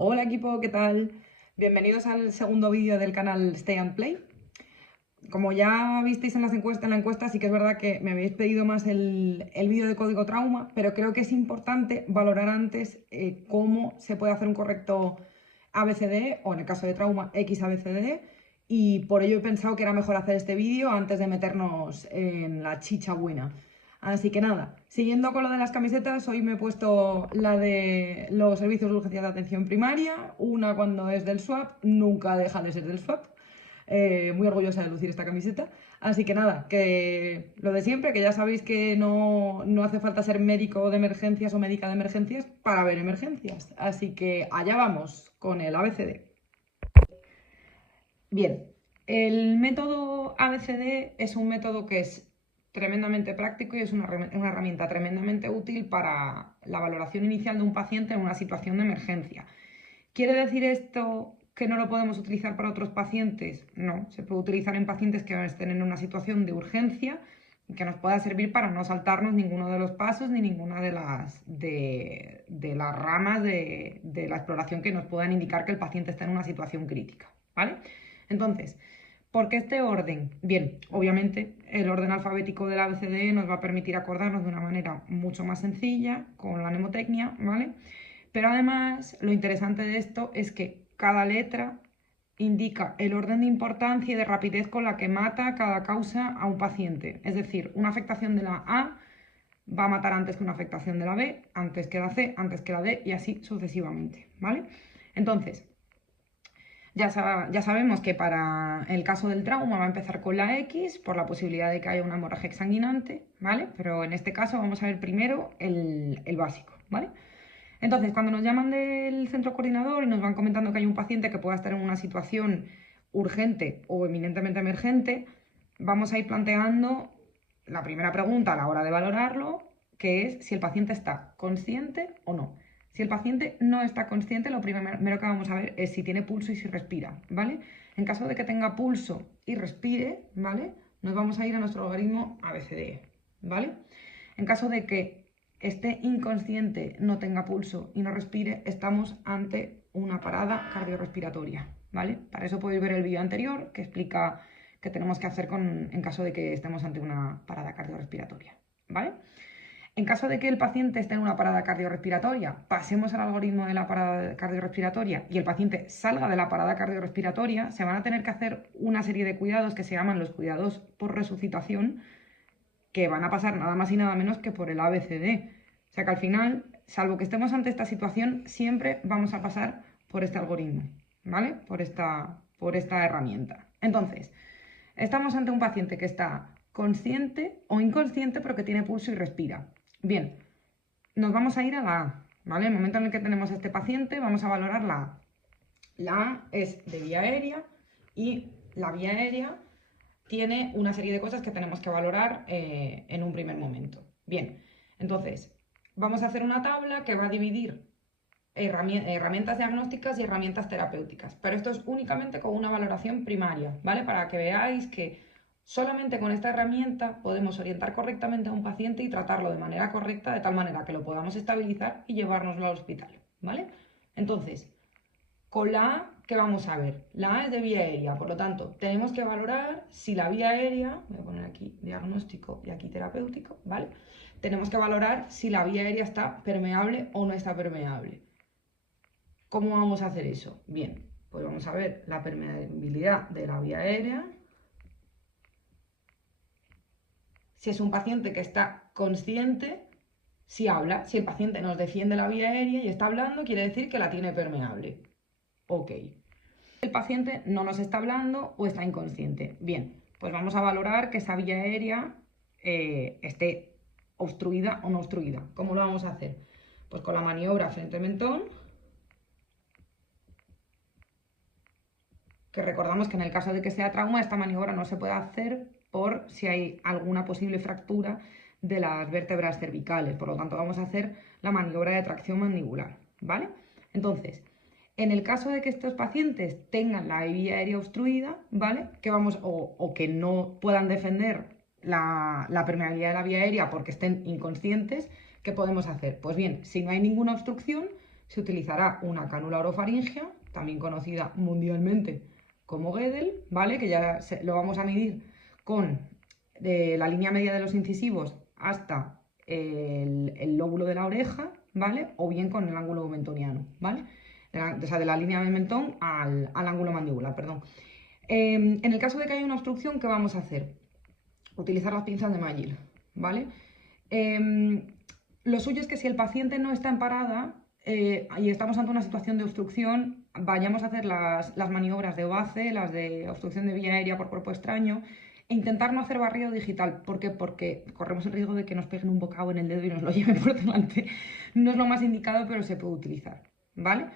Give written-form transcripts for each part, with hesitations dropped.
Hola equipo, ¿qué tal? Bienvenidos al segundo vídeo del canal Stay and Play. Como ya visteis en la encuesta, sí que es verdad que me habéis pedido más el vídeo de código trauma, pero creo que es importante valorar antes cómo se puede hacer un correcto ABCD o en el caso de trauma XABCD, y por ello he pensado que era mejor hacer este vídeo antes de meternos en la chicha buena. Así que nada, siguiendo con lo de las camisetas, hoy me he puesto la de los servicios de urgencia de atención primaria, una cuando es del SWAP, nunca deja de ser del SWAP. Muy orgullosa de lucir esta camiseta. Así que nada, que lo de siempre, que ya sabéis que no hace falta ser médico de emergencias o médica de emergencias para ver emergencias. Así que allá vamos con el ABCD. Bien, el método ABCD es un método que es tremendamente práctico y es una herramienta tremendamente útil para la valoración inicial de un paciente en una situación de emergencia. ¿Quiere decir esto que no lo podemos utilizar para otros pacientes? No, se puede utilizar en pacientes que estén en una situación de urgencia y que nos pueda servir para no saltarnos ninguno de los pasos ni ninguna de las ramas de la exploración que nos puedan indicar que el paciente está en una situación crítica, ¿vale? Entonces, ¿por qué este orden? Bien, obviamente el orden alfabético del ABCD nos va a permitir acordarnos de una manera mucho más sencilla con la mnemotecnia, ¿vale? Pero además, lo interesante de esto es que cada letra indica el orden de importancia y de rapidez con la que mata cada causa a un paciente. Es decir, una afectación de la A va a matar antes que una afectación de la B, antes que la C, antes que la D y así sucesivamente, ¿vale? Entonces, ya sabemos que para el caso del trauma va a empezar con la X por la posibilidad de que haya una hemorragia exsanguinante, ¿vale? Pero en este caso vamos a ver primero el básico, ¿vale? Entonces, cuando nos llaman del centro coordinador y nos van comentando que hay un paciente que pueda estar en una situación urgente o eminentemente emergente, vamos a ir planteando la primera pregunta a la hora de valorarlo, que es si el paciente está consciente o no. Si el paciente no está consciente, lo primero que vamos a ver es si tiene pulso y si respira, ¿vale? En caso de que tenga pulso y respire, ¿vale? Nos vamos a ir a nuestro logaritmo ABCDE, ¿vale? En caso de que esté inconsciente, no tenga pulso y no respire, estamos ante una parada cardiorrespiratoria, ¿vale? Para eso podéis ver el vídeo anterior que explica qué tenemos que hacer en caso de que estemos ante una parada cardiorrespiratoria, ¿vale? En caso de que el paciente esté en una parada cardiorrespiratoria, pasemos al algoritmo de la parada cardiorrespiratoria y el paciente salga de la parada cardiorrespiratoria, se van a tener que hacer una serie de cuidados que se llaman los cuidados por resucitación, que van a pasar nada más y nada menos que por el ABCD. O sea que al final, salvo que estemos ante esta situación, siempre vamos a pasar por este algoritmo, ¿vale? Por esta herramienta. Entonces, estamos ante un paciente que está consciente o inconsciente, pero que tiene pulso y respira. Bien, nos vamos a ir a la A, ¿vale? En el momento en el que tenemos a este paciente, vamos a valorar la A. La A es de vía aérea y la vía aérea tiene una serie de cosas que tenemos que valorar en un primer momento. Bien, entonces, vamos a hacer una tabla que va a dividir herramientas diagnósticas y herramientas terapéuticas, pero esto es únicamente con una valoración primaria, ¿vale? Para que veáis que solamente con esta herramienta podemos orientar correctamente a un paciente y tratarlo de manera correcta, de tal manera que lo podamos estabilizar y llevárnoslo al hospital, ¿vale? Entonces, con la A, ¿qué vamos a ver? La A es de vía aérea, por lo tanto, tenemos que valorar si la vía aérea, voy a poner aquí diagnóstico y aquí terapéutico, ¿vale? Tenemos que valorar si la vía aérea está permeable o no está permeable. ¿Cómo vamos a hacer eso? Bien, pues vamos a ver la permeabilidad de la vía aérea. Si es un paciente que está consciente, si habla, si el paciente nos defiende la vía aérea y está hablando, quiere decir que la tiene permeable. Ok. El paciente no nos está hablando o está inconsciente. Bien, pues vamos a valorar que esa vía aérea esté obstruida o no obstruida. ¿Cómo lo vamos a hacer? Pues con la maniobra frente-mentón, que recordamos que en el caso de que sea trauma, esta maniobra no se puede hacer por si hay alguna posible fractura de las vértebras cervicales. Por lo tanto, vamos a hacer la maniobra de tracción mandibular, ¿vale? Entonces, en el caso de que estos pacientes tengan la vía aérea obstruida, ¿vale? O que no puedan defender la permeabilidad de la vía aérea porque estén inconscientes, ¿qué podemos hacer? Pues bien, si no hay ninguna obstrucción, se utilizará una cánula orofaringea, también conocida mundialmente como Guedel, ¿vale? Que ya lo vamos a medir con la línea media de los incisivos hasta el lóbulo de la oreja, ¿vale? O bien con el ángulo mentoniano, ¿vale? O sea, de la línea de mentón al ángulo mandibular, perdón. En el caso de que haya una obstrucción, ¿qué vamos a hacer? Utilizar las pinzas de Magil, ¿vale? Lo suyo es que si el paciente no está en parada y estamos ante una situación de obstrucción, vayamos a hacer las maniobras de OACE, las de obstrucción de vía aérea por cuerpo extraño, e intentar no hacer barrido digital. ¿Por qué? Porque corremos el riesgo de que nos peguen un bocado en el dedo y nos lo lleven por delante. No es lo más indicado, pero se puede utilizar, ¿vale?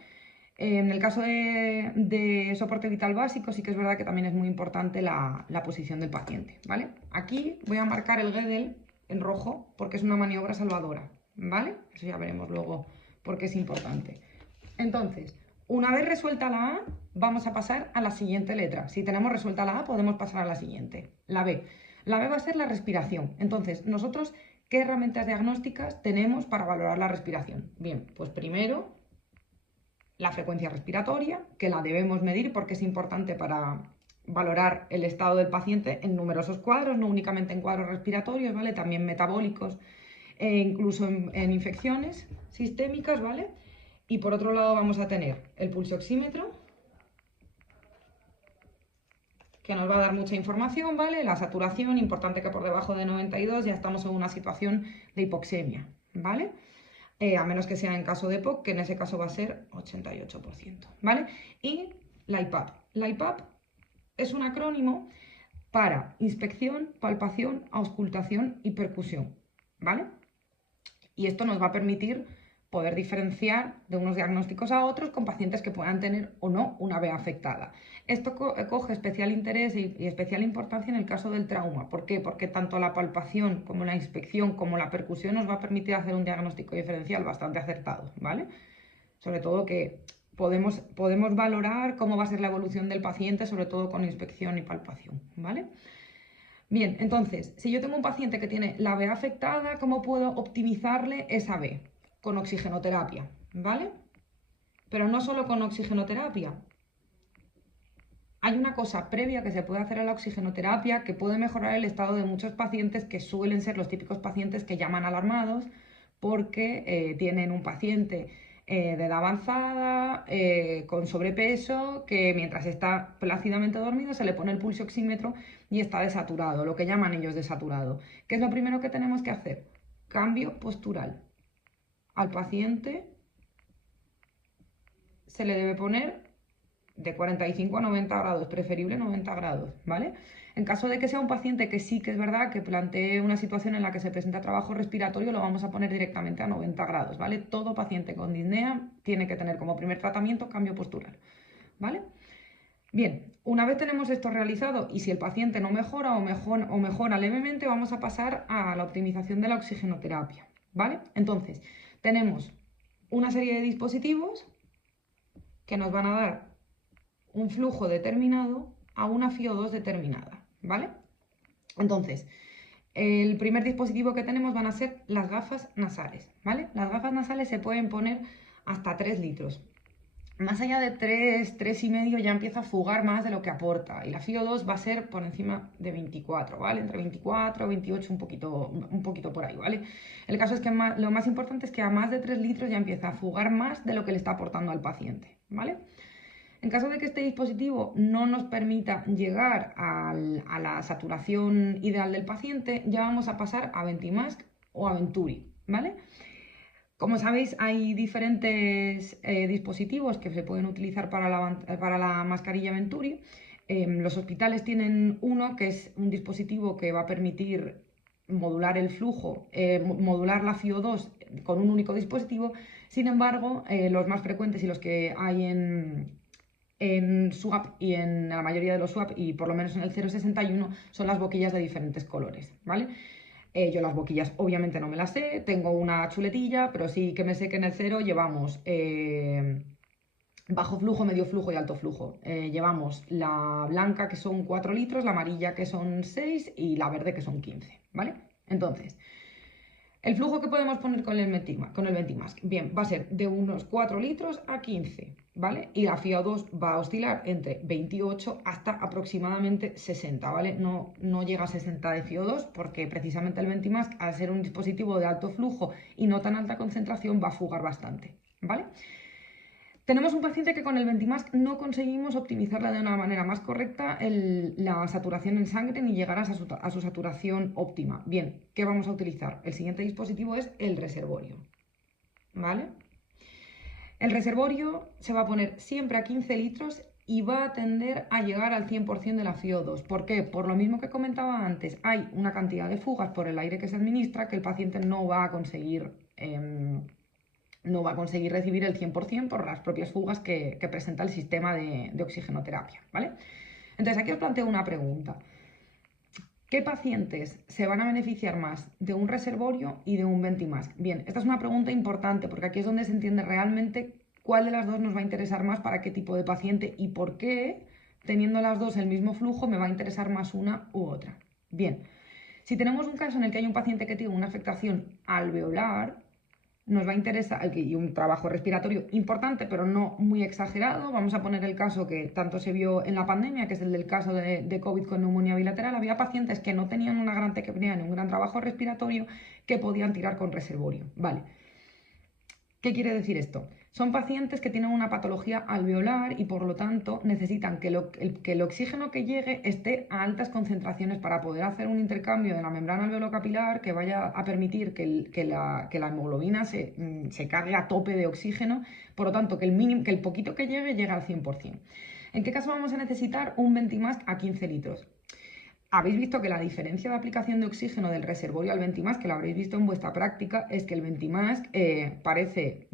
En el caso de soporte vital básico, sí que es verdad que también es muy importante la posición del paciente, ¿vale? Aquí voy a marcar el Guedel en rojo porque es una maniobra salvadora, ¿vale? Eso ya veremos luego por qué es importante. Entonces, una vez resuelta la A, vamos a pasar a la siguiente letra. Si tenemos resuelta la A, podemos pasar a la siguiente, la B. La B va a ser la respiración. Entonces, nosotros, ¿qué herramientas diagnósticas tenemos para valorar la respiración? Bien, pues primero la frecuencia respiratoria, que la debemos medir porque es importante para valorar el estado del paciente en numerosos cuadros, no únicamente en cuadros respiratorios, ¿vale? También metabólicos e incluso en infecciones sistémicas, ¿vale? Y por otro lado vamos a tener el pulso oxímetro, que nos va a dar mucha información, ¿vale? La saturación, importante que por debajo de 92 ya estamos en una situación de hipoxemia, ¿vale? A menos que sea en caso de POC, que en ese caso va a ser 88%, ¿vale? Y la IPAP. La IPAP es un acrónimo para inspección, palpación, auscultación y percusión, ¿vale? Y esto nos va a permitir poder diferenciar de unos diagnósticos a otros con pacientes que puedan tener o no una vea afectada. Esto coge especial interés y especial importancia en el caso del trauma. ¿Por qué? Porque tanto la palpación como la inspección como la percusión nos va a permitir hacer un diagnóstico diferencial bastante acertado, ¿vale? Sobre todo que podemos valorar cómo va a ser la evolución del paciente, sobre todo con inspección y palpación, ¿vale? Bien, entonces, si yo tengo un paciente que tiene la vea afectada, ¿cómo puedo optimizarle esa V? Con oxigenoterapia, ¿vale? Pero no solo con oxigenoterapia. Hay una cosa previa que se puede hacer a la oxigenoterapia que puede mejorar el estado de muchos pacientes que suelen ser los típicos pacientes que llaman alarmados porque tienen un paciente de edad avanzada, con sobrepeso, que mientras está plácidamente dormido se le pone el pulso oxímetro y está desaturado, lo que llaman ellos desaturado. ¿Qué es lo primero que tenemos que hacer? Cambio postural. Al paciente se le debe poner de 45 a 90 grados, preferible 90 grados, ¿vale? En caso de que sea un paciente que sí que es verdad que plantee una situación en la que se presenta trabajo respiratorio, lo vamos a poner directamente a 90 grados, ¿vale? Todo paciente con disnea tiene que tener como primer tratamiento cambio postural, ¿vale? Bien, una vez tenemos esto realizado y si el paciente no mejora o mejora levemente, vamos a pasar a la optimización de la oxigenoterapia, ¿vale? Entonces, tenemos una serie de dispositivos que nos van a dar un flujo determinado a una FiO2 determinada, ¿vale? Entonces, el primer dispositivo que tenemos van a ser las gafas nasales, ¿vale? Las gafas nasales se pueden poner hasta 3 litros. Más allá de 3, 3,5 ya empieza a fugar más de lo que aporta. Y la FiO2 va a ser por encima de 24, ¿vale? Entre 24 y 28, un poquito por ahí, ¿vale? El caso es que lo más importante es que a más de 3 litros ya empieza a fugar más de lo que le está aportando al paciente, ¿vale? En caso de que este dispositivo no nos permita llegar a la saturación ideal del paciente, ya vamos a pasar a Ventimask o a Venturi, ¿vale? Como sabéis, hay diferentes dispositivos que se pueden utilizar para la mascarilla Venturi. Los hospitales tienen uno que es un dispositivo que va a permitir modular el flujo, modular la FiO2 con un único dispositivo. Sin embargo, los más frecuentes y los que hay en SWAP y en la mayoría de los SWAP y por lo menos en el 061 son las boquillas de diferentes colores, ¿vale? Yo las boquillas obviamente no me las sé, tengo una chuletilla, pero sí que me sé que en el 0 llevamos bajo flujo, medio flujo y alto flujo. Llevamos la blanca que son 4 litros, la amarilla que son 6 y la verde que son 15, ¿vale? Entonces, El flujo que podemos poner con el Ventimask, bien, va a ser de unos 4 litros a 15, ¿vale? Y la FiO2 va a oscilar entre 28 hasta aproximadamente 60, ¿vale? No llega a 60 de FiO2 porque precisamente el Ventimask, al ser un dispositivo de alto flujo y no tan alta concentración, va a fugar bastante, ¿vale? Tenemos un paciente que con el Ventimask no conseguimos optimizarla de una manera más correcta la saturación en sangre ni llegar a su saturación óptima. Bien, ¿qué vamos a utilizar? El siguiente dispositivo es el reservorio, ¿vale? El reservorio se va a poner siempre a 15 litros y va a tender a llegar al 100% de la FiO2. ¿Por qué? Por lo mismo que comentaba antes, hay una cantidad de fugas por el aire que se administra que el paciente no va a conseguir recibir el 100% por las propias fugas que presenta el sistema de oxigenoterapia, ¿vale? Entonces aquí os planteo una pregunta. ¿Qué pacientes se van a beneficiar más de un reservorio y de un Ventimask? Bien, esta es una pregunta importante porque aquí es donde se entiende realmente cuál de las dos nos va a interesar más para qué tipo de paciente y por qué, teniendo las dos el mismo flujo, me va a interesar más una u otra. Bien, si tenemos un caso en el que hay un paciente que tiene una afectación alveolar, nos va a interesar, y un trabajo respiratorio importante, pero no muy exagerado. Vamos a poner el caso que tanto se vio en la pandemia, que es el del caso de COVID con neumonía bilateral. Había pacientes que no tenían una gran tequipnea ni un gran trabajo respiratorio que podían tirar con reservorio. Vale. ¿Qué quiere decir esto? Son pacientes que tienen una patología alveolar y por lo tanto necesitan que el oxígeno que llegue esté a altas concentraciones para poder hacer un intercambio de la membrana alveolocapilar que vaya a permitir que la hemoglobina se cargue a tope de oxígeno, por lo tanto que el poquito que llegue al 100%. ¿En qué caso vamos a necesitar un Ventimask a 15 litros? Habéis visto que la diferencia de aplicación de oxígeno del reservorio al Ventimask, que lo habréis visto en vuestra práctica, es que el Ventimask parece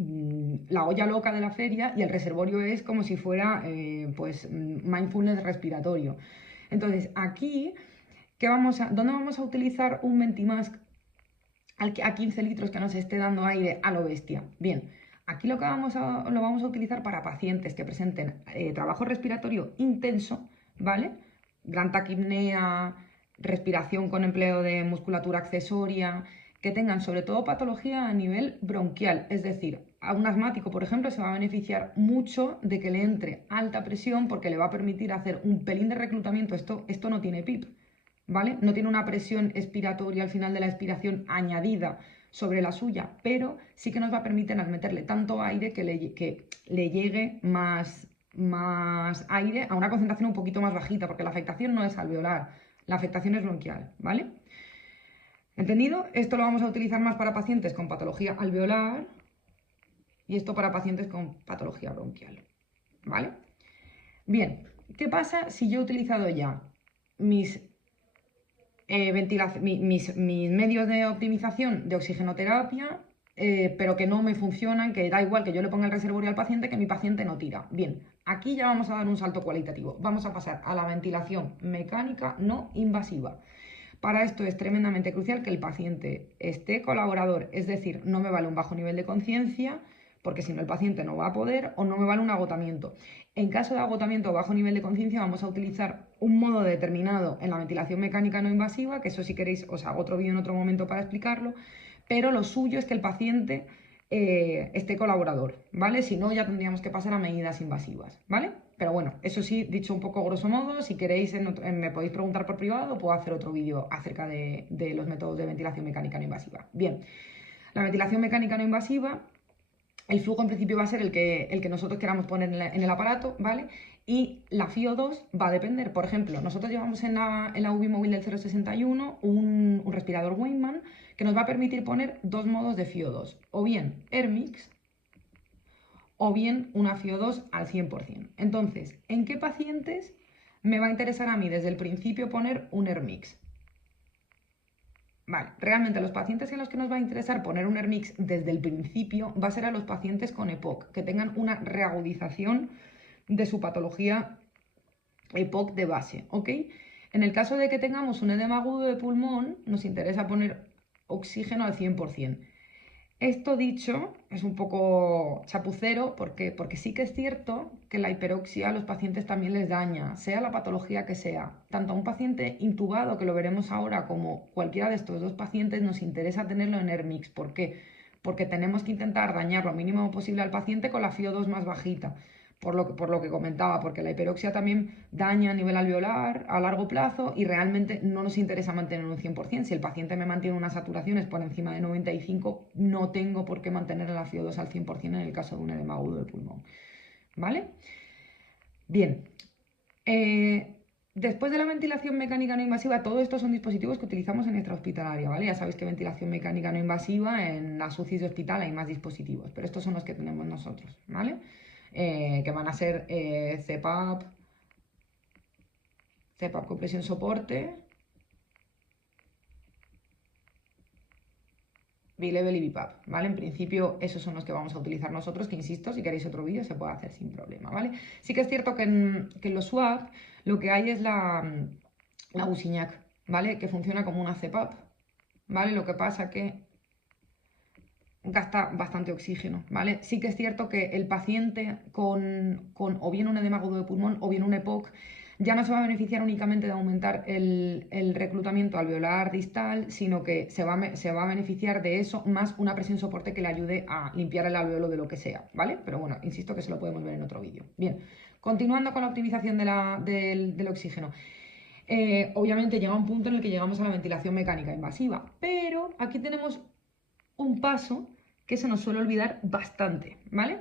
la olla loca de la feria y el reservorio es como si fuera mindfulness respiratorio. Entonces, aquí, ¿dónde vamos a utilizar un Ventimask a 15 litros que nos esté dando aire a lo bestia? Bien, aquí lo vamos a utilizar para pacientes que presenten trabajo respiratorio intenso, ¿vale? Gran taquipnea, respiración con empleo de musculatura accesoria, que tengan sobre todo patología a nivel bronquial, es decir, a un asmático, por ejemplo, se va a beneficiar mucho de que le entre alta presión porque le va a permitir hacer un pelín de reclutamiento. Esto no tiene PIP, ¿vale? No tiene una presión expiratoria al final de la expiración añadida sobre la suya, pero sí que nos va a permitir al meterle tanto aire que le llegue más aire a una concentración un poquito más bajita, porque la afectación no es alveolar, la afectación es bronquial, ¿vale? ¿Entendido? Esto lo vamos a utilizar más para pacientes con patología alveolar y esto para pacientes con patología bronquial, ¿vale? Bien, ¿qué pasa si yo he utilizado ya mis mis medios de optimización de oxigenoterapia, pero que no me funcionan, que da igual que yo le ponga el reservorio al paciente, que mi paciente no tira? Bien, aquí ya vamos a dar un salto cualitativo. Vamos a pasar a la ventilación mecánica no invasiva. Para esto es tremendamente crucial que el paciente esté colaborador, es decir, no me vale un bajo nivel de conciencia, porque si no el paciente no va a poder, o no me vale un agotamiento. En caso de agotamiento o bajo nivel de conciencia vamos a utilizar un modo determinado en la ventilación mecánica no invasiva, que eso si queréis os hago otro vídeo en otro momento para explicarlo, pero lo suyo es que el paciente esté colaborador, ¿vale? Si no, ya tendríamos que pasar a medidas invasivas, ¿vale? Pero bueno, eso sí, dicho un poco grosso modo, si queréis me podéis preguntar por privado o puedo hacer otro vídeo acerca de los métodos de ventilación mecánica no invasiva. Bien, la ventilación mecánica no invasiva, el flujo en principio va a ser el que nosotros queramos poner en el aparato, ¿vale? Y la FiO2 va a depender. Por ejemplo, nosotros llevamos en la UBI móvil del 061 un respirador Weinmann que nos va a permitir poner dos modos de FiO2, o bien Airmix o bien una FiO2 al 100%. Entonces, ¿en qué pacientes me va a interesar a mí desde el principio poner un Airmix? Vale, realmente a los pacientes en los que nos va a interesar poner un Airmix desde el principio va a ser a los pacientes con EPOC, que tengan una reagudización de su patología EPOC de base, ¿ok? En el caso de que tengamos un edema agudo de pulmón, nos interesa poner oxígeno al 100%. Esto dicho es un poco chapucero porque sí que es cierto que la hiperoxia a los pacientes también les daña, sea la patología que sea. Tanto a un paciente intubado, que lo veremos ahora, como cualquiera de estos dos pacientes, nos interesa tenerlo en Airmix. ¿Por qué? Porque tenemos que intentar dañar lo mínimo posible al paciente con la FiO2 más bajita. Por lo que comentaba, porque la hiperoxia también daña a nivel alveolar a largo plazo y realmente no nos interesa mantener un 100%. Si el paciente me mantiene unas saturaciones por encima de 95, no tengo por qué mantener la FiO2 al 100% en el caso de un edema agudo del pulmón. ¿Vale? Bien. Después de la ventilación mecánica no invasiva, todo esto son dispositivos que utilizamos en extrahospitalaria, ¿vale? Ya sabéis que ventilación mecánica no invasiva, en las UCIs de hospital hay más dispositivos, pero estos son los que tenemos nosotros, ¿vale? Que van a ser CPAP compresión soporte, B-Level y BiPAP, ¿vale? En principio esos son los que vamos a utilizar nosotros, que insisto, si queréis otro vídeo se puede hacer sin problema, ¿vale? Sí que es cierto que en los SWAP lo que hay es la Busignac, ¿vale? Que funciona como una CPAP, ¿vale? Lo que pasa que gasta bastante oxígeno, ¿vale? Sí que es cierto que el paciente con o bien un edema agudo de pulmón o bien un EPOC ya no se va a beneficiar únicamente de aumentar el reclutamiento alveolar distal, sino que se va a beneficiar de eso más una presión soporte que le ayude a limpiar el alveolo de lo que sea, ¿vale? Pero bueno, insisto que se lo podemos ver en otro vídeo. Bien, continuando con la optimización del oxígeno. Obviamente llega un punto en el que llegamos a la ventilación mecánica invasiva, pero aquí tenemos un paso que se nos suele olvidar bastante, ¿vale?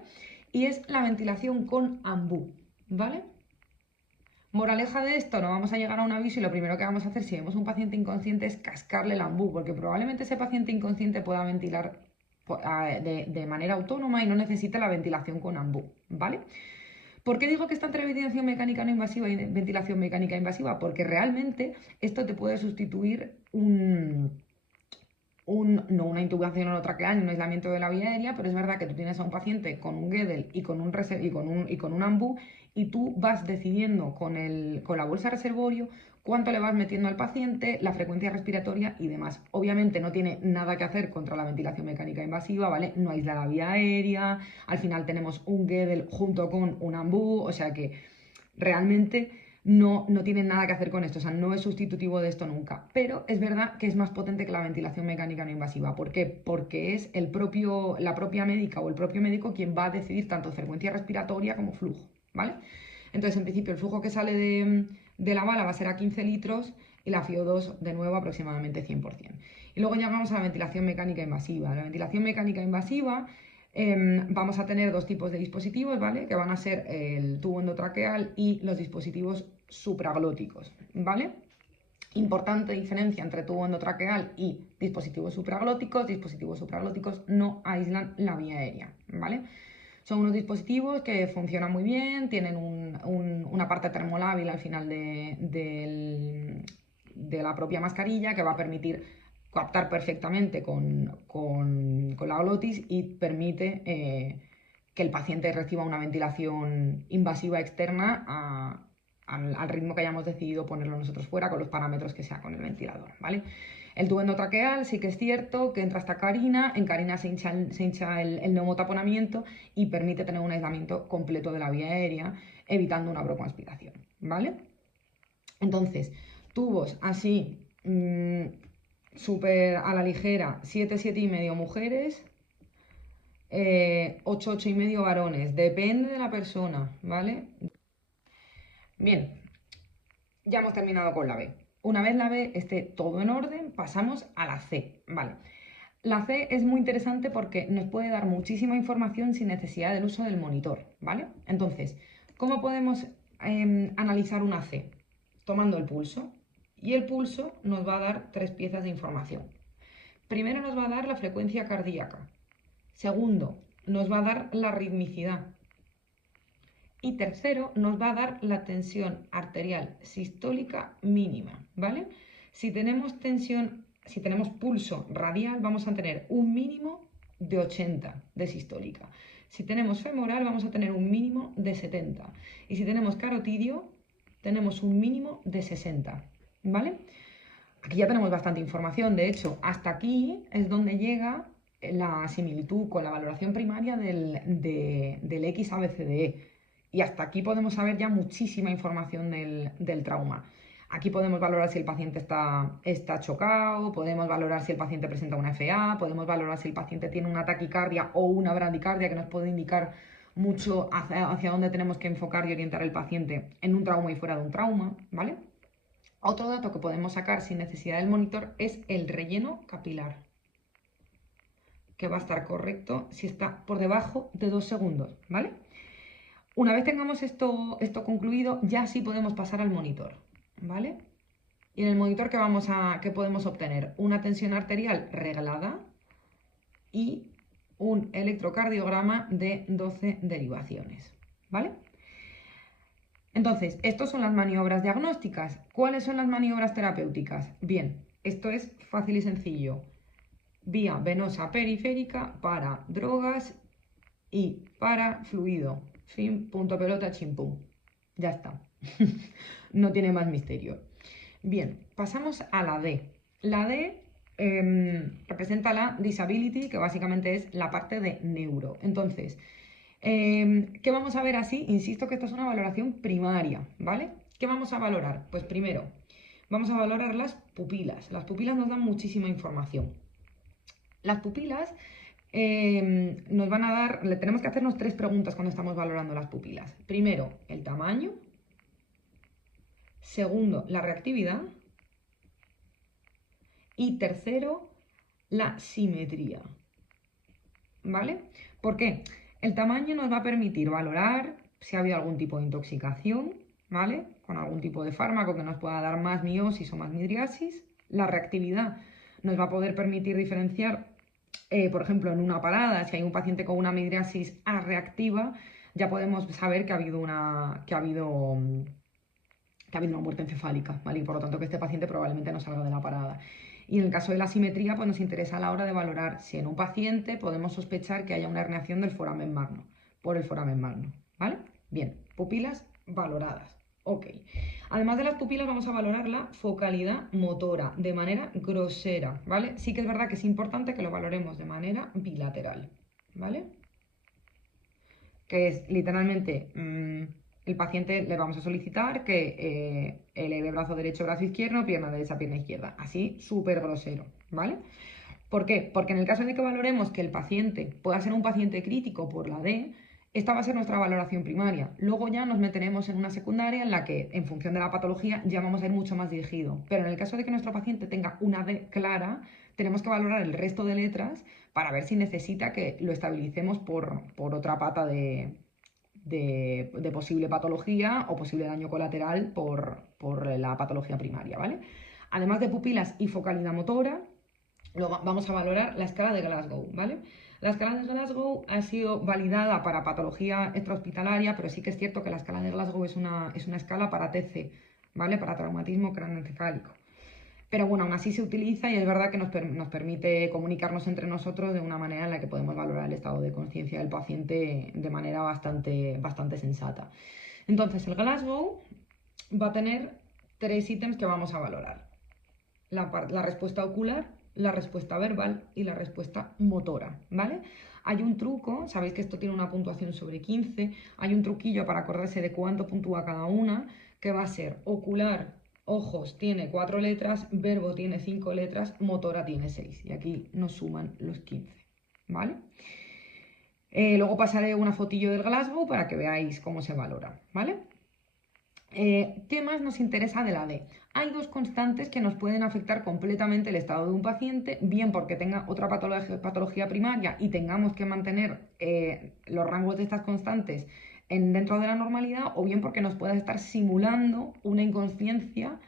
Y es la ventilación con ambú, ¿vale? Moraleja de esto, no vamos a llegar a un aviso y lo primero que vamos a hacer si vemos un paciente inconsciente es cascarle el ambú, porque probablemente ese paciente inconsciente pueda ventilar de manera autónoma y no necesita la ventilación con ambú, ¿vale? ¿Por qué digo que está entre ventilación mecánica no invasiva y ventilación mecánica invasiva? Porque realmente esto te puede sustituir no una intubación orotraqueal ni un aislamiento de la vía aérea, pero es verdad que tú tienes a un paciente con un Guedel y con un AMBU y tú vas decidiendo con la bolsa reservorio cuánto le vas metiendo al paciente, la frecuencia respiratoria y demás. Obviamente no tiene nada que hacer contra la ventilación mecánica invasiva, ¿vale? No aísla la vía aérea, al final tenemos un Guedel junto con un AMBU, o sea que realmente no tiene nada que hacer con esto, o sea, no es sustitutivo de esto nunca. Pero es verdad que es más potente que la ventilación mecánica no invasiva. ¿Por qué? Porque es la propia médica o el propio médico quien va a decidir tanto frecuencia respiratoria como flujo, ¿vale? Entonces, en principio, el flujo que sale de la bala va a ser a 15 litros y la FiO2 de nuevo aproximadamente 100%. Y luego llegamos a la ventilación mecánica invasiva. La ventilación mecánica invasiva vamos a tener dos tipos de dispositivos, ¿vale? Que van a ser el tubo endotraqueal y los dispositivos supraglóticos, ¿vale? Importante diferencia entre tubo endotraqueal y dispositivos supraglóticos. Dispositivos supraglóticos no aíslan la vía aérea, ¿vale? Son unos dispositivos que funcionan muy bien, tienen una parte termolábil al final de la propia mascarilla que va a permitir captar perfectamente con la glotis y permite que el paciente reciba una ventilación invasiva externa al ritmo que hayamos decidido ponerlo nosotros fuera, con los parámetros que sea con el ventilador, ¿vale? El tubo endotraqueal sí que es cierto que entra hasta carina, en carina se hincha el neumotaponamiento y permite tener un aislamiento completo de la vía aérea, evitando una broncoaspiración, ¿vale? Entonces, tubos así, súper a la ligera, 7, 7,5 mujeres, 8, 8,5 varones, depende de la persona, ¿vale? Bien, ya hemos terminado con la B. Una vez la B esté todo en orden, pasamos a la C, ¿vale? La C es muy interesante porque nos puede dar muchísima información sin necesidad del uso del monitor, ¿vale? Entonces, ¿cómo podemos analizar una C? Tomando el pulso. Y el pulso nos va a dar tres piezas de información. Primero nos va a dar la frecuencia cardíaca. Segundo, nos va a dar la ritmicidad. Y tercero, nos va a dar la tensión arterial sistólica mínima, ¿vale? Si tenemos pulso radial, vamos a tener un mínimo de 80 de sistólica. Si tenemos femoral, vamos a tener un mínimo de 70. Y si tenemos carotidio, tenemos un mínimo de 60, ¿vale? Aquí ya tenemos bastante información. De hecho, hasta aquí es donde llega la similitud con la valoración primaria del XABCDE. Y hasta aquí podemos saber ya muchísima información del trauma. Aquí podemos valorar si el paciente está chocado, podemos valorar si el paciente presenta una FA, podemos valorar si el paciente tiene una taquicardia o una bradicardia, que nos puede indicar mucho hacia dónde tenemos que enfocar y orientar el paciente en un trauma y fuera de un trauma, ¿vale? Otro dato que podemos sacar sin necesidad del monitor es el relleno capilar, que va a estar correcto si está por debajo de 2 segundos, ¿vale? Una vez tengamos esto concluido, ya sí podemos pasar al monitor, ¿vale? Y en el monitor, ¿qué podemos obtener? Una tensión arterial reglada y un electrocardiograma de 12 derivaciones, ¿vale? Entonces, estas son las maniobras diagnósticas. ¿Cuáles son las maniobras terapéuticas? Bien, esto es fácil y sencillo. Vía venosa periférica para drogas y para fluido. Fin, punto pelota, chimpum. Ya está. No tiene más misterio. Bien, pasamos a la D. La D representa la disability, que básicamente es la parte de neuro. Entonces, ¿qué vamos a ver así? Insisto que esto es una valoración primaria, ¿vale? ¿Qué vamos a valorar? Pues primero, vamos a valorar las pupilas. Las pupilas nos dan muchísima información. Las pupilas nos van a dar, tenemos que hacernos 3 preguntas cuando estamos valorando las pupilas. Primero, el tamaño. Segundo, la reactividad. Y tercero, la simetría. ¿Vale? ¿Por qué? El tamaño nos va a permitir valorar si ha habido algún tipo de intoxicación, ¿vale? Con algún tipo de fármaco que nos pueda dar más miosis o más midriasis. La reactividad nos va a poder permitir diferenciar, por ejemplo, en una parada, si hay un paciente con una midriasis A reactiva, ya podemos saber que ha habido una muerte encefálica, ¿vale? Y por lo tanto que este paciente probablemente no salga de la parada. Y en el caso de la simetría, pues nos interesa a la hora de valorar si en un paciente podemos sospechar que haya una herniación del foramen magno, por el foramen magno, ¿vale? Bien, pupilas valoradas. Ok. Además de las pupilas vamos a valorar la focalidad motora de manera grosera, ¿vale? Sí que es verdad que es importante que lo valoremos de manera bilateral, ¿vale? Que es literalmente el paciente le vamos a solicitar que eleve brazo derecho, brazo izquierdo, pierna derecha, pierna izquierda. Así, súper grosero, ¿vale? ¿Por qué? Porque en el caso de que valoremos que el paciente pueda ser un paciente crítico por la D, esta va a ser nuestra valoración primaria. Luego ya nos meteremos en una secundaria en la que, en función de la patología, ya vamos a ir mucho más dirigido. Pero en el caso de que nuestro paciente tenga una D clara, tenemos que valorar el resto de letras para ver si necesita que lo estabilicemos por otra pata de posible patología o posible daño colateral por la patología primaria, ¿vale? Además de pupilas y focalidad motora, vamos a valorar la escala de Glasgow, ¿vale? La escala de Glasgow ha sido validada para patología extrahospitalaria, pero sí que es cierto que la escala de Glasgow es una escala para TC, ¿vale? Para traumatismo craneoencefálico. Pero bueno, aún así se utiliza y es verdad que nos permite comunicarnos entre nosotros de una manera en la que podemos valorar el estado de conciencia del paciente de manera bastante sensata. Entonces, el Glasgow va a tener 3 ítems que vamos a valorar. La respuesta ocular, la respuesta verbal y la respuesta motora, ¿vale? Hay un truco, sabéis que esto tiene una puntuación sobre 15, hay un truquillo para acordarse de cuánto puntúa cada una, que va a ser ocular, ojos tiene 4 letras, verbo tiene 5 letras, motora tiene 6, y aquí nos suman los 15, ¿vale? Luego pasaré una fotillo del Glasgow para que veáis cómo se valora, ¿vale? ¿Qué más nos interesa de la D? Hay 2 constantes que nos pueden afectar completamente el estado de un paciente, bien porque tenga otra patología primaria y tengamos que mantener los rangos de estas constantes dentro de la normalidad, o bien porque nos pueda estar simulando una inconsciencia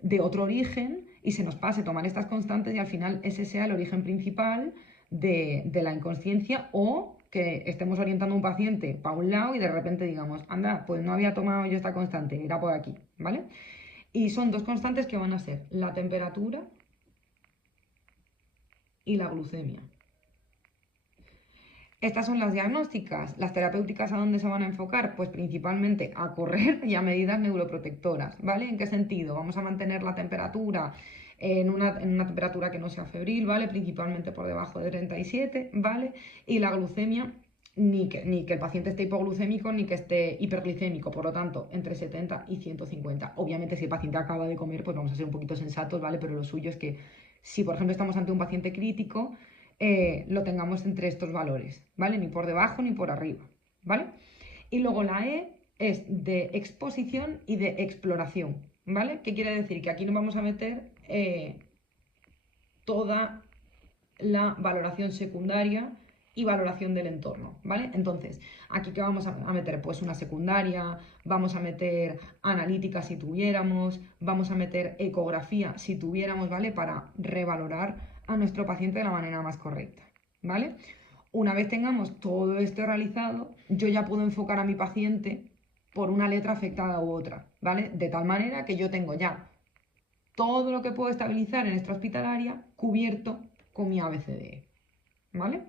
de otro origen y se nos pase tomar estas constantes y al final ese sea el origen principal de la inconsciencia, o que estemos orientando a un paciente para un lado y de repente digamos, anda, pues no había tomado yo esta constante, era por aquí, ¿vale? Y son 2 constantes que van a ser la temperatura y la glucemia. Estas son las diagnósticas. Las terapéuticas, ¿a dónde se van a enfocar? Pues principalmente a correr y a medidas neuroprotectoras, ¿vale? ¿En qué sentido? Vamos a mantener la temperatura en una temperatura que no sea febril, ¿vale? Principalmente por debajo de 37, ¿vale? Y la glucemia, ni que el paciente esté hipoglucémico ni que esté hiperglicémico, por lo tanto, entre 70 y 150. Obviamente, si el paciente acaba de comer, pues vamos a ser un poquito sensatos, ¿vale? Pero lo suyo es que si, por ejemplo, estamos ante un paciente crítico, lo tengamos entre estos valores, ¿vale? Ni por debajo ni por arriba, ¿vale? Y luego la E es de exposición y de exploración, ¿vale? ¿Qué quiere decir? Que aquí nos vamos a meter toda la valoración secundaria y valoración del entorno, ¿vale? Entonces, aquí que vamos a meter pues una secundaria, vamos a meter analítica si tuviéramos, vamos a meter ecografía si tuviéramos, ¿vale? Para revalorar a nuestro paciente de la manera más correcta, ¿vale? Una vez tengamos todo esto realizado, yo ya puedo enfocar a mi paciente por una letra afectada u otra, ¿vale? De tal manera que yo tengo ya todo lo que puedo estabilizar en esta hospitalaria cubierto con mi ABCDE, ¿vale?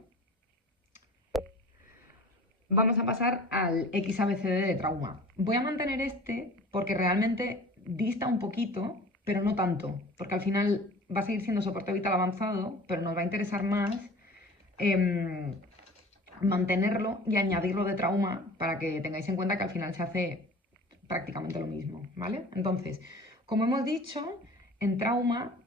Vamos a pasar al XABCD de trauma. Voy a mantener este porque realmente dista un poquito, pero no tanto, porque al final va a seguir siendo soporte vital avanzado, pero nos va a interesar más mantenerlo y añadirlo de trauma para que tengáis en cuenta que al final se hace prácticamente lo mismo, ¿vale? Entonces, como hemos dicho, en trauma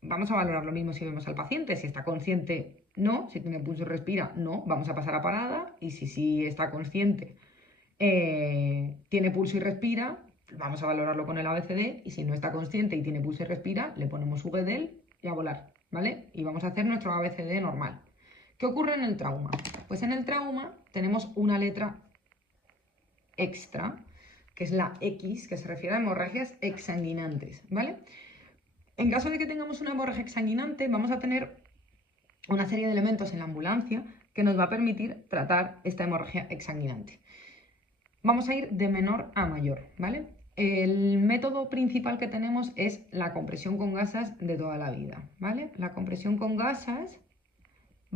vamos a valorar lo mismo si vemos al paciente, si está consciente, no, si tiene pulso y respira, no, vamos a pasar a parada, y si sí está consciente, tiene pulso y respira, vamos a valorarlo con el ABCD, y si no está consciente y tiene pulso y respira, le ponemos VDEL y a volar, ¿vale? Y vamos a hacer nuestro ABCD normal. ¿Qué ocurre en el trauma? Pues en el trauma tenemos una letra extra, que es la X, que se refiere a hemorragias exsanguinantes, ¿vale? En caso de que tengamos una hemorragia exsanguinante, vamos a tener una serie de elementos en la ambulancia que nos va a permitir tratar esta hemorragia exsanguinante. Vamos a ir de menor a mayor, ¿vale? El método principal que tenemos es la compresión con gasas de toda la vida, ¿vale? La compresión con gasas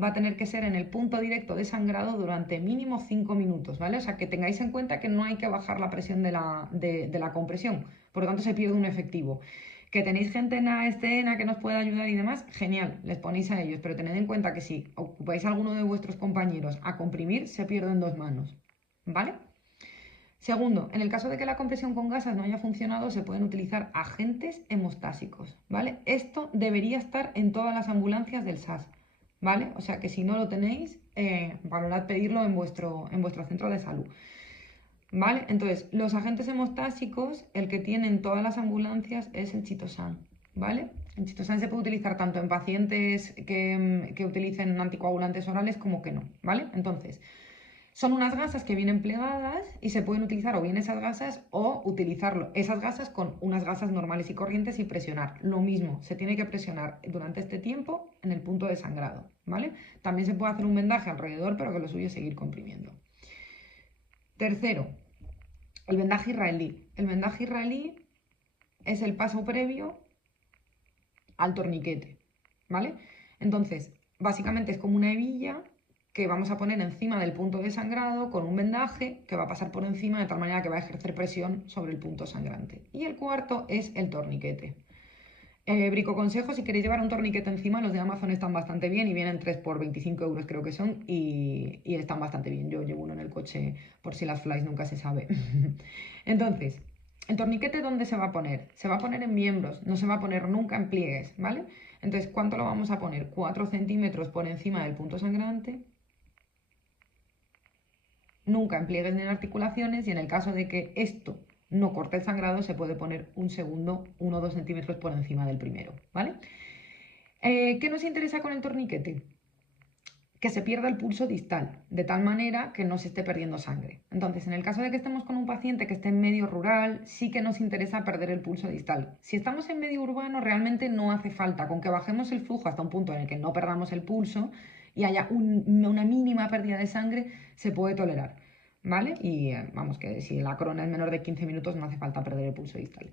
va a tener que ser en el punto directo de sangrado durante mínimo 5 minutos, ¿vale? O sea, que tengáis en cuenta que no hay que bajar la presión de la compresión, por lo tanto se pierde un efectivo. Que tenéis gente en la escena que nos pueda ayudar y demás, genial, les ponéis a ellos, pero tened en cuenta que si ocupáis a alguno de vuestros compañeros a comprimir, se pierden 2 manos, ¿vale? Segundo, en el caso de que la compresión con gasas no haya funcionado, se pueden utilizar agentes hemostásicos, ¿vale? Esto debería estar en todas las ambulancias del SAS, ¿vale? O sea que si no lo tenéis, valorad pedirlo en vuestro centro de salud, ¿vale? Entonces, los agentes hemostásicos, el que tienen todas las ambulancias es el chitosan, ¿vale? El chitosan se puede utilizar tanto en pacientes que utilicen anticoagulantes orales como que no, ¿vale? Entonces, son unas gasas que vienen plegadas y se pueden utilizar o bien esas gasas o utilizarlo esas gasas con unas gasas normales y corrientes y presionar. Lo mismo, se tiene que presionar durante este tiempo en el punto de sangrado, ¿vale? También se puede hacer un vendaje alrededor, pero que lo suyo es seguir comprimiendo. Tercero, el vendaje israelí. El vendaje israelí es el paso previo al torniquete, ¿vale? Entonces, básicamente es como una hebilla que vamos a poner encima del punto de sangrado con un vendaje que va a pasar por encima de tal manera que va a ejercer presión sobre el punto sangrante. Y el cuarto es el torniquete. Brico consejo, si queréis llevar un torniquete encima, los de Amazon están bastante bien y vienen 3 por 25 euros creo que son y están bastante bien. Yo llevo uno en el coche por si las flies nunca se sabe. Entonces, ¿el torniquete dónde se va a poner? Se va a poner en miembros, no se va a poner nunca en pliegues, ¿vale? Entonces, ¿cuánto lo vamos a poner? 4 centímetros por encima del punto sangrante, nunca en pliegues ni en articulaciones, y en el caso de que esto no corte el sangrado, se puede poner un segundo, 1 o 2 centímetros por encima del primero, ¿vale? ¿Qué nos interesa con el torniquete? Que se pierda el pulso distal, de tal manera que no se esté perdiendo sangre. Entonces, en el caso de que estemos con un paciente que esté en medio rural, sí que nos interesa perder el pulso distal. Si estamos en medio urbano, realmente no hace falta, con que bajemos el flujo hasta un punto en el que no perdamos el pulso y haya una mínima pérdida de sangre, se puede tolerar, ¿vale? Y vamos, que si la corona es menor de 15 minutos no hace falta perder el pulso distal.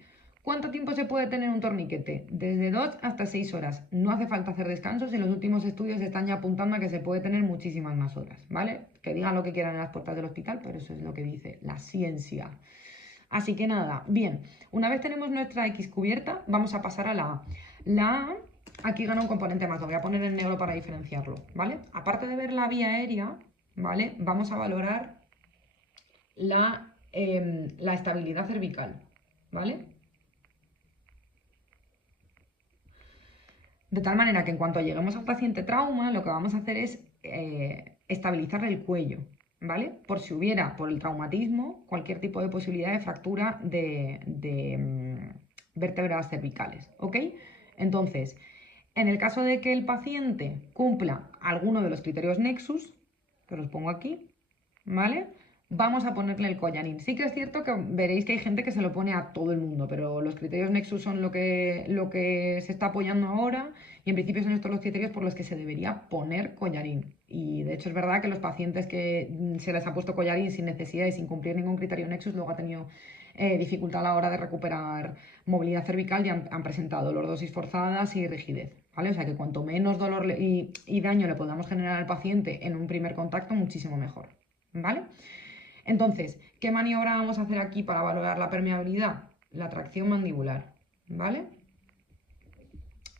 ¿Cuánto tiempo se puede tener un torniquete? Desde 2 hasta 6 horas. No hace falta hacer descansos y los últimos estudios están ya apuntando a que se puede tener muchísimas más horas, ¿vale? Que digan lo que quieran en las puertas del hospital, pero eso es lo que dice la ciencia. Así que nada, bien, una vez tenemos nuestra X cubierta, vamos a pasar a la A. La A, aquí gana un componente más, lo voy a poner en negro para diferenciarlo, ¿vale? Aparte de ver la vía aérea, ¿vale? Vamos a valorar la estabilidad cervical, ¿vale? De tal manera que en cuanto lleguemos al paciente trauma, lo que vamos a hacer es estabilizarle el cuello, ¿vale? Por si hubiera, por el traumatismo, cualquier tipo de posibilidad de fractura de vértebras cervicales, ¿ok? Entonces, en el caso de que el paciente cumpla alguno de los criterios Nexus, que los pongo aquí, ¿vale? Vamos a ponerle el collarín. Sí que es cierto que veréis que hay gente que se lo pone a todo el mundo, pero los criterios Nexus son lo que se está apoyando ahora y en principio son estos los criterios por los que se debería poner collarín. Y de hecho es verdad que los pacientes que se les ha puesto collarín sin necesidad y sin cumplir ningún criterio Nexus luego ha tenido dificultad a la hora de recuperar movilidad cervical y han presentado lordosis forzadas y rigidez. ¿Vale? O sea que cuanto menos dolor y daño le podamos generar al paciente en un primer contacto, muchísimo mejor. ¿Vale? Entonces, ¿qué maniobra vamos a hacer aquí para valorar la permeabilidad? La tracción mandibular, ¿vale?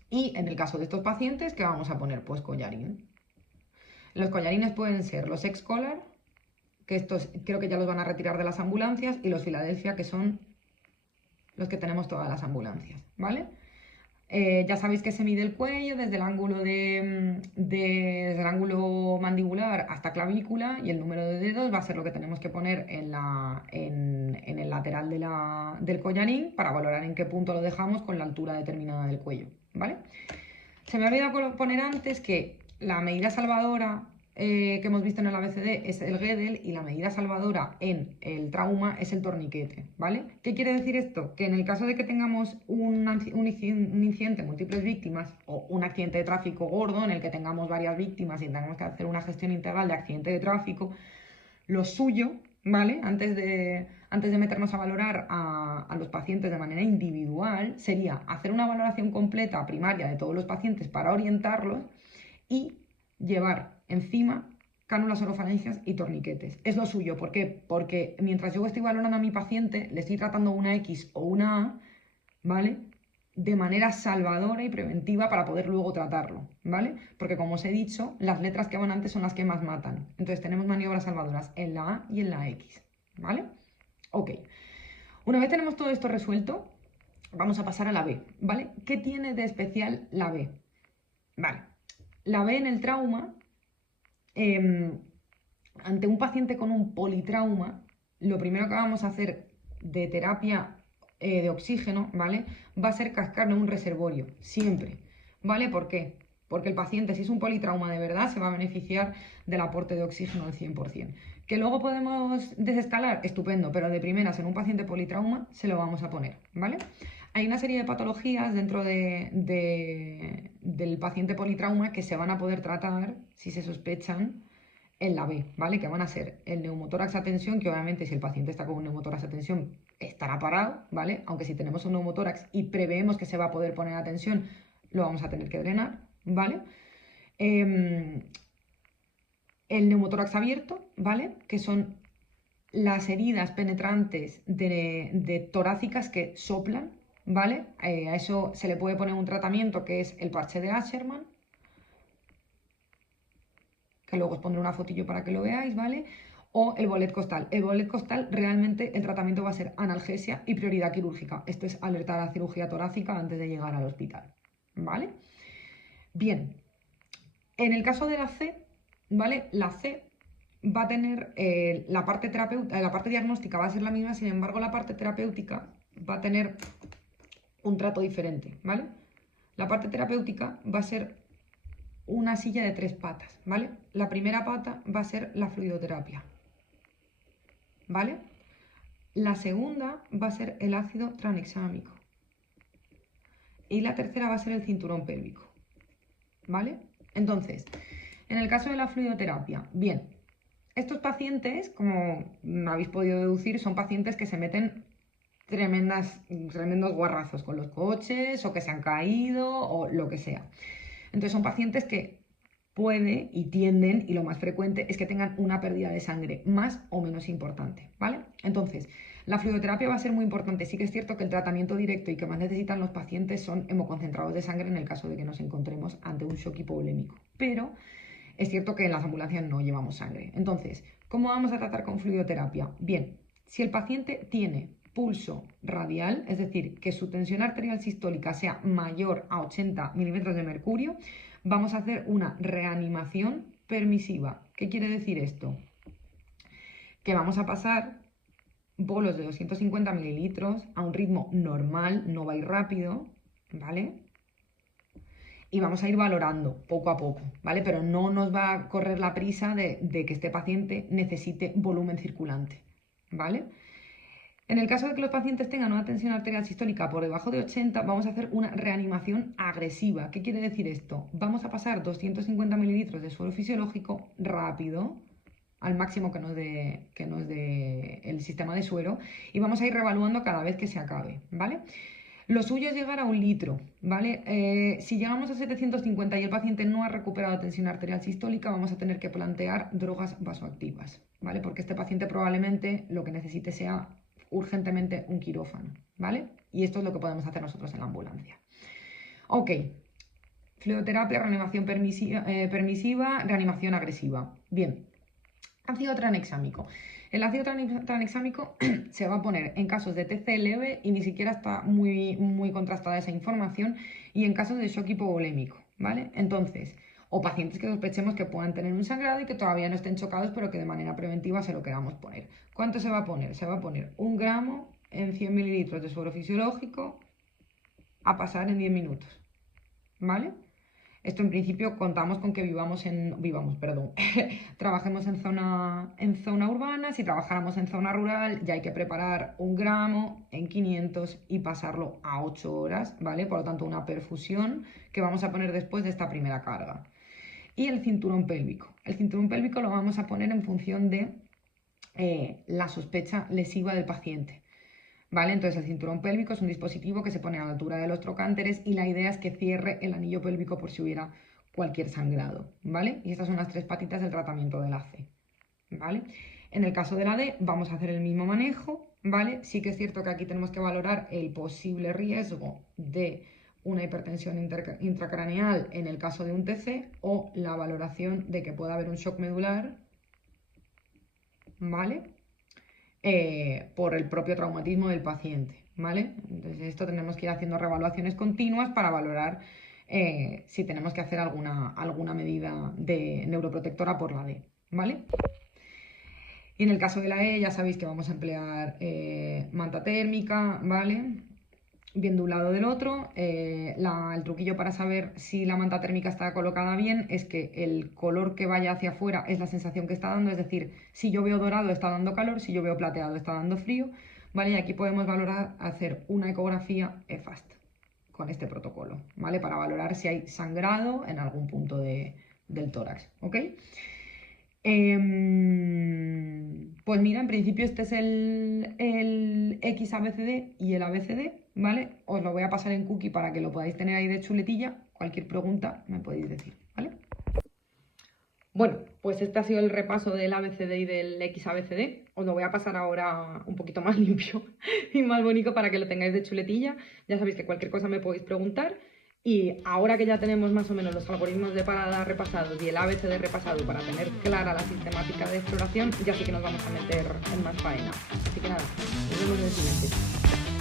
Y en el caso de estos pacientes, ¿qué vamos a poner? Pues collarín. Los collarines pueden ser los X-Collar, que estos creo que ya los van a retirar de las ambulancias, y los Philadelphia, que son los que tenemos todas las ambulancias, ¿vale? Ya sabéis que se mide el cuello desde el ángulo desde el ángulo mandibular hasta clavícula y el número de dedos va a ser lo que tenemos que poner en el lateral del collarín para valorar en qué punto lo dejamos con la altura determinada del cuello, ¿vale? Se me ha olvidado poner antes que la medida salvadora que hemos visto en el ABCD es el Gödel y la medida salvadora en el trauma es el torniquete, ¿vale? ¿Qué quiere decir esto? Que en el caso de que tengamos un incidente, múltiples víctimas o un accidente de tráfico gordo en el que tengamos varias víctimas y tengamos que hacer una gestión integral de accidente de tráfico, lo suyo, ¿vale? Antes de meternos a valorar a los pacientes de manera individual, sería hacer una valoración completa primaria de todos los pacientes para orientarlos y llevar encima cánulas orofaringeas y torniquetes. Es lo suyo. ¿Por qué? Porque mientras yo estoy valorando a mi paciente, le estoy tratando una X o una A, ¿vale? De manera salvadora y preventiva para poder luego tratarlo, ¿vale? Porque como os he dicho, las letras que van antes son las que más matan. Entonces tenemos maniobras salvadoras en la A y en la X, ¿vale? Ok. Una vez tenemos todo esto resuelto, vamos a pasar a la B, ¿vale? ¿Qué tiene de especial la B? Vale. La B en el trauma, ante un paciente con un politrauma, lo primero que vamos a hacer de terapia de oxígeno, ¿vale? Va a ser cascarle un reservorio, siempre, ¿vale? ¿Por qué? Porque el paciente, si es un politrauma de verdad, se va a beneficiar del aporte de oxígeno al 100%. ¿Que luego podemos desescalar? Estupendo, pero de primeras en un paciente politrauma se lo vamos a poner, ¿vale? Hay una serie de patologías dentro del paciente politrauma que se van a poder tratar si se sospechan en la B, ¿vale? Que van a ser el neumotórax a tensión, que obviamente si el paciente está con un neumotórax a tensión estará parado, ¿vale? Aunque si tenemos un neumotórax y preveemos que se va a poder poner a tensión, lo vamos a tener que drenar, ¿vale? El neumotórax abierto, ¿vale? Que son las heridas penetrantes de torácicas que soplan, ¿vale? A eso se le puede poner un tratamiento que es el parche de Asherman, que luego os pondré una fotillo para que lo veáis, ¿vale? O el bolet costal. El bolet costal realmente el tratamiento va a ser analgesia y prioridad quirúrgica. Esto es alertar a cirugía torácica antes de llegar al hospital, ¿vale? Bien, en el caso de la C, ¿vale? La C va a tener la parte la parte diagnóstica va a ser la misma, sin embargo la parte terapéutica va a tener un trato diferente, ¿vale? La parte terapéutica va a ser una silla de 3 patas, ¿vale? La primera pata va a ser la fluidoterapia, ¿vale? La segunda va a ser el ácido tranexámico. Y la tercera va a ser el cinturón pélvico, ¿vale? Entonces, en el caso de la fluidoterapia, bien, estos pacientes, como habéis podido deducir, son pacientes que se meten tremendos guarrazos con los coches o que se han caído o lo que sea. Entonces son pacientes que puede y tienden, y lo más frecuente es que tengan una pérdida de sangre más o menos importante, ¿vale? Entonces, la fluidoterapia va a ser muy importante. Sí que es cierto que el tratamiento directo y que más necesitan los pacientes son hemoconcentrados de sangre en el caso de que nos encontremos ante un shock hipovolémico. Pero es cierto que en las ambulancias no llevamos sangre. Entonces, ¿cómo vamos a tratar con fluidoterapia? Bien, si el paciente tiene pulso radial, es decir, que su tensión arterial sistólica sea mayor a 80 milímetros de mercurio, vamos a hacer una reanimación permisiva. ¿Qué quiere decir esto? Que vamos a pasar bolos de 250 mililitros a un ritmo normal, no va a ir rápido, ¿vale? Y vamos a ir valorando poco a poco, ¿vale? Pero no nos va a correr la prisa de que este paciente necesite volumen circulante, ¿vale? En el caso de que los pacientes tengan una tensión arterial sistólica por debajo de 80, vamos a hacer una reanimación agresiva. ¿Qué quiere decir esto? Vamos a pasar 250 mililitros de suero fisiológico rápido, al máximo que nos dé el sistema de suero, y vamos a ir revaluando cada vez que se acabe, ¿vale? Lo suyo es llegar a 1 litro, ¿vale? Si llegamos a 750 y el paciente no ha recuperado tensión arterial sistólica, vamos a tener que plantear drogas vasoactivas, ¿vale? Porque este paciente probablemente lo que necesite sea urgentemente un quirófano, ¿vale? Y esto es lo que podemos hacer nosotros en la ambulancia. Ok, fluidoterapia, reanimación permisiva, reanimación agresiva. Bien, ácido tranexámico. El ácido tranexámico se va a poner en casos de TC leve y ni siquiera está muy contrastada esa información, y en casos de shock hipovolémico, ¿vale? Entonces, o pacientes que sospechemos que puedan tener un sangrado y que todavía no estén chocados, pero que de manera preventiva se lo queramos poner. ¿Cuánto se va a poner? Se va a poner 1 gramo en 100 mililitros de suero fisiológico a pasar en 10 minutos, ¿vale? Esto en principio contamos con que trabajemos en zona urbana. Si trabajáramos en zona rural ya hay que preparar 1 gramo en 500 y pasarlo a 8 horas, ¿vale? Por lo tanto, una perfusión que vamos a poner después de esta primera carga. Y el cinturón pélvico. El cinturón pélvico lo vamos a poner en función de la sospecha lesiva del paciente, ¿vale? Entonces el cinturón pélvico es un dispositivo que se pone a la altura de los trocánteres y la idea es que cierre el anillo pélvico por si hubiera cualquier sangrado, ¿vale? Y estas son las 3 patitas del tratamiento del AC, ¿vale? En el caso de la D vamos a hacer el mismo manejo, ¿vale? Sí que es cierto que aquí tenemos que valorar el posible riesgo de una hipertensión intracraneal en el caso de un TC o la valoración de que pueda haber un shock medular, ¿vale? Por el propio traumatismo del paciente, ¿vale? Entonces esto tenemos que ir haciendo reevaluaciones continuas para valorar si tenemos que hacer alguna medida de neuroprotectora por la D, ¿vale? Y en el caso de la E ya sabéis que vamos a emplear manta térmica, ¿vale? Bien de un lado del otro. El truquillo para saber si la manta térmica está colocada bien es que el color que vaya hacia afuera es la sensación que está dando, es decir, si yo veo dorado está dando calor, si yo veo plateado está dando frío, ¿vale? Y aquí podemos valorar hacer una ecografía EFAST con este protocolo, ¿vale? Para valorar si hay sangrado en algún punto del tórax, ¿ok? Pues mira, en principio este es el XABCD y el ABCD, ¿vale? Os lo voy a pasar en cookie para que lo podáis tener ahí de chuletilla. Cualquier pregunta me podéis decir, ¿vale? Bueno, pues este ha sido el repaso del ABCD y del XABCD. Os lo voy a pasar ahora un poquito más limpio y más bonito para que lo tengáis de chuletilla. Ya sabéis que cualquier cosa me podéis preguntar. Y ahora que ya tenemos más o menos los algoritmos de parada repasados y el ABCD repasado para tener clara la sistemática de exploración, ya sí que nos vamos a meter en más faena. Así que nada, nos vemos en el siguiente.